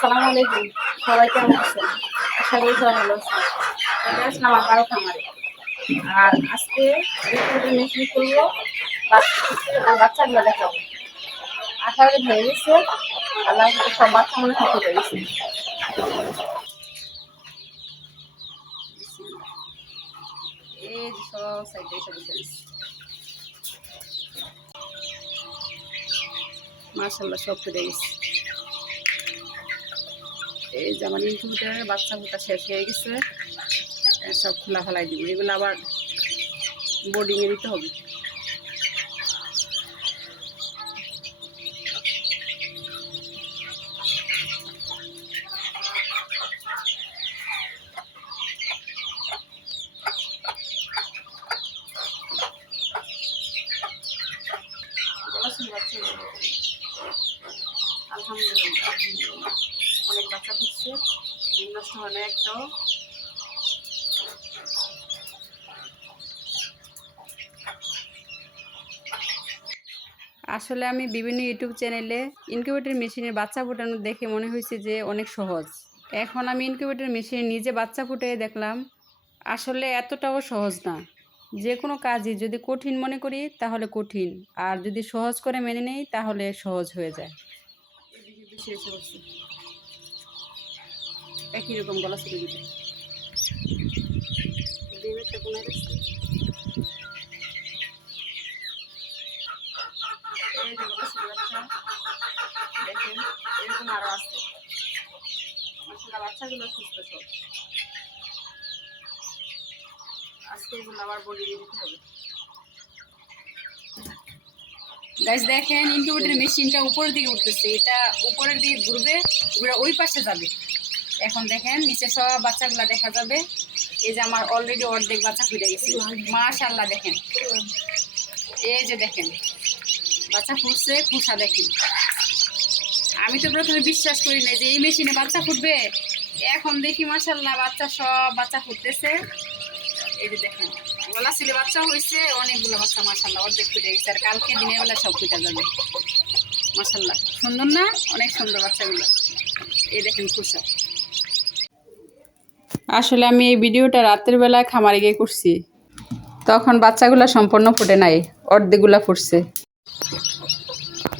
আসসালামু আলাইকুম। সবাই কেমন আছেন? আশা করি সবাই ভালো আছেন। আসলাম আবারও খামারে। আর আজকে মেশিন করব? বাচ্চা- বাচ্চাগুলো দেখাবো। আঠারো দিন গেছে। আল্লাহ সব বাচ্চা মনে হয়ে গেছে এই মার্শাল্লাহ সব ফুটে গেছে। এই যে আমার ইনকিউবেটারের বাচ্চা ফুটা শেষ হয়ে গেছে সব খোলা ফেলাই দিব। এগুলো আবার বোর্ডিংয়ে দিতে হবে। ফুটছে ডিম নষ্ট হয় না একটাও আসলে আমি বিভিন্ন ইউটিউব চ্যানেলে ইনকিউবেটর মেশিনের বাচ্চা ফোটানো দেখে মনে হয়েছে যে অনেক সহজ। এখন আমি ইনকিউবেটর মেশিনে নিজে বাচ্চা ফুটিয়ে দেখলাম। আসলে এতটাও সহজ না। যে কোনো কাজই যদি কঠিন মনে করি তাহলে কঠিন। আর যদি সহজ করে মেনে নেই তাহলে সহজ হয়ে যায়। একই রকম গলা। মাশাআল্লাহ, বাচ্চাগুলো সুস্থ। আজকে আবার দিতে দেখেন ইনকিউবেটর মেশিনটা উপরের দিকে উঠতেছে। এটা উপরের দিকে ঘুরবে ঘুরে ওই পাশে যাবে। এখন দেখেন, নিচে সব বাচ্চাগুলা দেখা যাবে। এই যে আমার অলরেডি অর্ধেক বাচ্চা ফুটে গেছে। মাশাল্লাহ দেখেন। এই যে দেখেন, বাচ্চা ফুটছে খুশা দেখেন। আমি তো প্রথমে বিশ্বাস করি না যে এই মেশিনে বাচ্চা ফুটবে। এখন দেখি মাশাল্লাহ বাচ্চা সব বাচ্চা ফুটতেছে। এই যে দেখেন, গলা ছিলে বাচ্চা হয়েছে, অনেকগুলো বাচ্চা মাশাল্লাহ অর্ধেক ফুটে গেছে। আর কালকে দিনের বেলা সব ফুটে যাবে। মাশাল্লাহ সুন্দর না? অনেক সুন্দর বাচ্চাগুলো। এই দেখেন খুশা আসলে আমি এই ভিডিওটা রাতের বেলায় খামারে গিয়ে করছি। তখন বাচ্চাগুলো সম্পূর্ণ ফুটে নাই, অর্ধেকগুলা ফুটছে।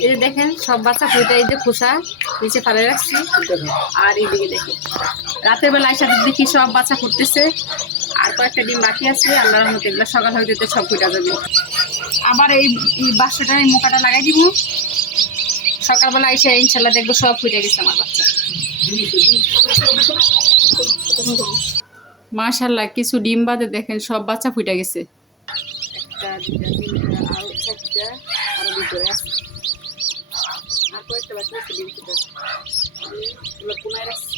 এই যে দেখেন, সব বাচ্চা ফুটে, এই যে খোসা নিচে ফেলে রাখছি। আর এইদিকে দেখেন, রাতের বেলা এসে দেখি সব বাচ্চা ফুটতেছে। আর কয়েকটা ডিম বাকি আছে, আল্লাহর মতো এগুলো সকাল যেতে সব ফুটা যাবে। আবার এই বাক্সটা এই মোকাটা লাগাই দিব। সকালবেলা এসে ইনশাল্লাহ দেখব সব ফুটে গেছে আমার বাচ্চা। মাশাল্লাহ কিছু ডিম বাদে দেখেন সব বাচ্চা ফুটে গেছে। একটা দুটা তিনটা আরও চারটা আরও ভিতরে আছে। আর কয়েকটা বাচ্চা আছে ডিম ফুটে এগুলো কোনায় রাখছি।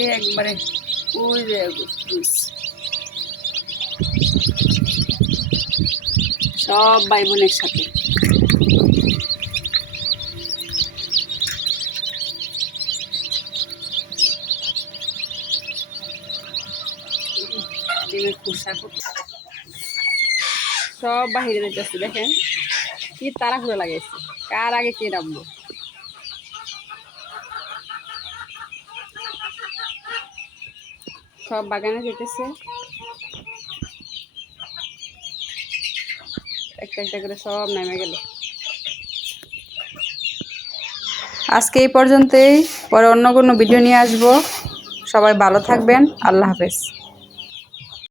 এ একবারে ওই রে সব ভাই বোনের সাথে সব বাহিরে যেতেছে দেখেন। কি ঘুরে লাগাইছে। কার আগে কে নামবো? সব বাগানে যেতেছে একটা একটা করে সব নেমে গেল। আজকে এই পর্যন্তই। পরে অন্য কোনো ভিডিও নিয়ে আসব। সবাই ভালো থাকবেন। আল্লাহ হাফেজ।